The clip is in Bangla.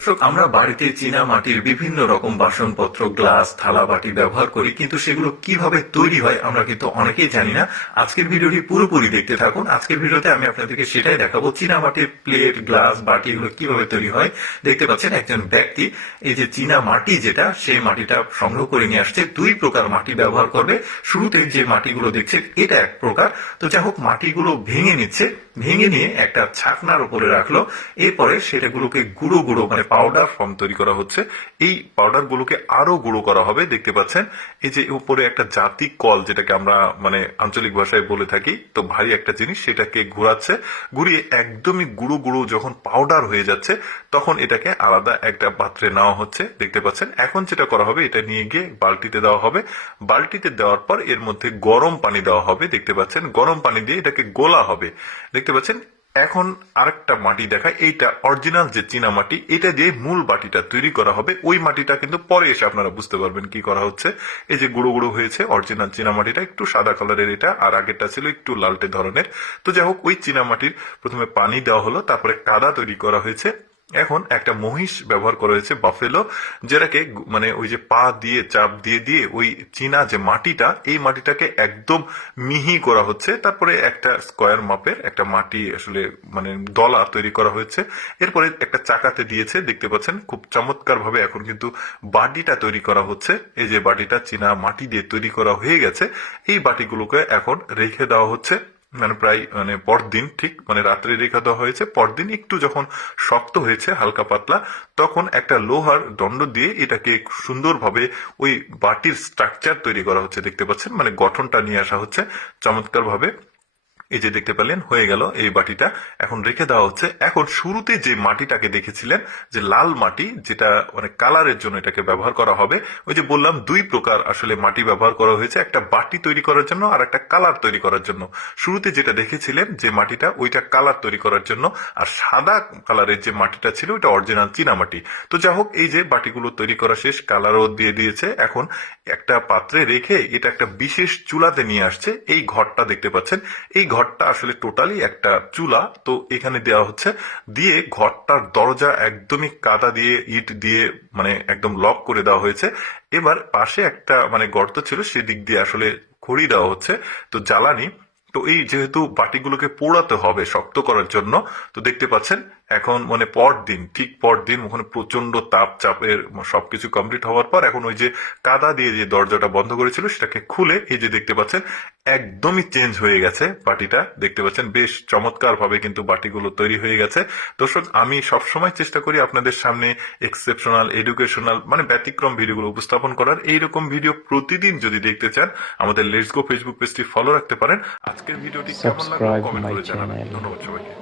আমরা বাড়িতে চীনা মাটির বিভিন্ন রকম বাসনপত্র, গ্লাস থালা বাটি ব্যবহার করি, কিন্তু সেগুলো কীভাবে তৈরি হয় আমরা কিন্তু অনেকেই জানি না। আজকের ভিডিওটি পুরোপুরি দেখতে থাকুন। আজকের ভিডিওতে আমি আপনাদেরকে সেটাই দেখাবো চীনা মাটির প্লেট, গ্লাস, বাটি, এগুলো কীভাবে তৈরি হয়। দেখতে পাচ্ছেন একজন ব্যক্তি, এই যে চীনা মাটি যেটা, সেই মাটিটা সংগ্রহ করে নিয়ে আসছে, দুই প্রকার মাটি ব্যবহার করবে। শুরুতে যে মাটিগুলো দেখছেন এটা এক প্রকার। তো যাই হোক, মাটিগুলো ভেঙে নিচ্ছে, ভেঙে নিয়ে একটা ছাকনার উপরে রাখল, এরপরে সেটাগুলোকে গুঁড়ো গুঁড়ো মানে পাউডার ফর্ম তৈরি করা হচ্ছে। এই পাউডার গুলোকে আরও গুঁড়ো করা হবে, দেখতে পাচ্ছেন? এই যে উপরে একটা জাতি কল, যেটাকে আমরা মানে আঞ্চলিক ভাষায় বলে থাকি, তো ভারী একটা জিনিস, সেটাকে ঘোরাচ্ছে। ঘুরিয়ে একদমই গুঁড়ো গুঁড়ো যখন পাউডার হয়ে যাচ্ছে, তখন এটাকে আলাদা একটা পাত্রে নেওয়া হচ্ছে, দেখতে পাচ্ছেন? এখন যেটা করা হবে, এটা নিয়ে গিয়ে বালতিতে দেওয়া হবে। বালতিতে দেওয়ার পর এর মধ্যে গরম পানি দেওয়া হবে, দেখতে পাচ্ছেন? গরম পানি দিয়ে এটাকে গোলা হবে। দেখতে পাচ্ছেন? এখন আরেকটা মাটি দেখায়, এইটা অরিজিনাল যে চীনা মাটি, এটা যে মূল বাটিটা তৈরি করা হবে, ওই মাটিটা কিন্তু পরে এসে আপনারা বুঝতে পারবেন কি করা হচ্ছে। এই যে গুঁড়ো গুঁড়ো হয়েছে অরিজিনাল চীনা মাটিটা, একটু সাদা কালারের এটা, আর আগেরটা ছিল একটু লালটে ধরনের। তো যাই হোক, ওই চীনা মাটির প্রথমে পানি দেওয়া হলো, তারপরে কাদা তৈরি করা হয়েছে। এখন একটা মহিষ ব্যবহার করা হয়েছে বাফেলো যেটাকে মানে ওই যে পা দিয়ে, চাপ দিয়ে দিয়ে ওই চীনা যে মাটিটা, এই মাটিটাকে একদম মিহি করা হচ্ছে। তারপরে একটা স্কোয়ার মাপের একটা মাটি আসলে মানে দলা তৈরি করা হয়েছে। এরপরে একটা চাকাতে দিয়েছে, দেখতে পাচ্ছেন, খুব চমৎকার ভাবে এখন কিন্তু বাটিটা তৈরি করা হচ্ছে। এই যে বাটিটা চীনা মাটি দিয়ে তৈরি করা হয়ে গেছে, এই বাটিগুলোকে এখন রেখে দেওয়া হচ্ছে। মানে প্রায় মানে পরদিন, ঠিক মানে রাত্রে রেখা দেওয়া হয়েছে। পরদিন একটু যখন শক্ত হয়েছে, হালকা পাতলা, তখন একটা লোহার দণ্ড দিয়ে এটাকে সুন্দরভাবে ওই বাটির স্ট্রাকচার তৈরি করা হচ্ছে, দেখতে পাচ্ছেন? মানে গঠনটা নিয়ে আসা হচ্ছে চমৎকার ভাবে এই যে দেখতে পেলেন, হয়ে গেল এই বাটিটা। এখন রেখে দেওয়া হচ্ছে, এখন শুরুতে যে মাটিটাকে দেখেছিলেন, যে লাল মাটি, যেটা মানে কালারের জন্য এটাকে ব্যবহার করা হবে, ওই যে বললাম দুই প্রকার আসলে মাটি ব্যবহার করা হয়েছে, একটা বাটি তৈরি করার জন্য আর একটা কালার তৈরি করার জন্য। শুরুতে যেটা দেখেছিলেন, যে মাটিটা, ওইটা কালার তৈরি করার জন্য, আর সাদা কালারের যে মাটিটা ছিল, ওইটা অরিজিনাল চীনা মাটি। তো যাই হোক, এই যে বাটিগুলো তৈরি করা শেষ, কালারও দিয়ে দিয়েছে। এখন একটা পাত্রে রেখে এটা একটা বিশেষ চুলাতে নিয়ে আসছে, এই ঘরটা দেখতে পাচ্ছেন। এই ঘরটা আসলে টোটালি একটা চুলা, তো এখানে দেওয়া হচ্ছে, দিয়ে ঘরটার দরজা একদমই কাদা দিয়ে, ইট দিয়ে মানে একদম লক করে দেওয়া হয়েছে। এবার পাশে একটা মানে গর্ত ছিল, সেদিক দিয়ে আসলে খড়ি দেওয়া হচ্ছে, তো জ্বালানি। তো এই যেহেতু বাটিগুলোকে পোড়াতে হবে শক্ত করার জন্য, তো দেখতে পাচ্ছেন এখন মানে পর দিন ঠিক পর দিন ওখানে প্রচণ্ড তাপ চাপের সবকিছু কমপ্লিট হওয়ার পর এখন ওই যে কাদা দিয়ে যে দরজাটা বন্ধ করেছিল সেটাকে খুলে এই যে দেখতে পাচ্ছেন একদমই চেঞ্জ হয়ে গেছে বাটিটা। দেখতে পাচ্ছেন বেশ চমৎকার ভাবে কিন্তু বাটিগুলো তৈরি হয়ে গেছে। দর্শক আমি সবসময় চেষ্টা করি আপনাদের সামনে এক্সেপশনাল এডুকেশনাল মানে ব্যতিক্রম ভিডিওগুলো উপস্থাপন করার। এইরকম ভিডিও প্রতিদিন যদি দেখতে চান আমাদের লেটস গো ফেসবুক পেজটি ফলো রাখতে পারেন। আজকের ভিডিওটি কেমন লাগল কমেন্ট করে জানাবেন। ধন্যবাদ সবাইকে।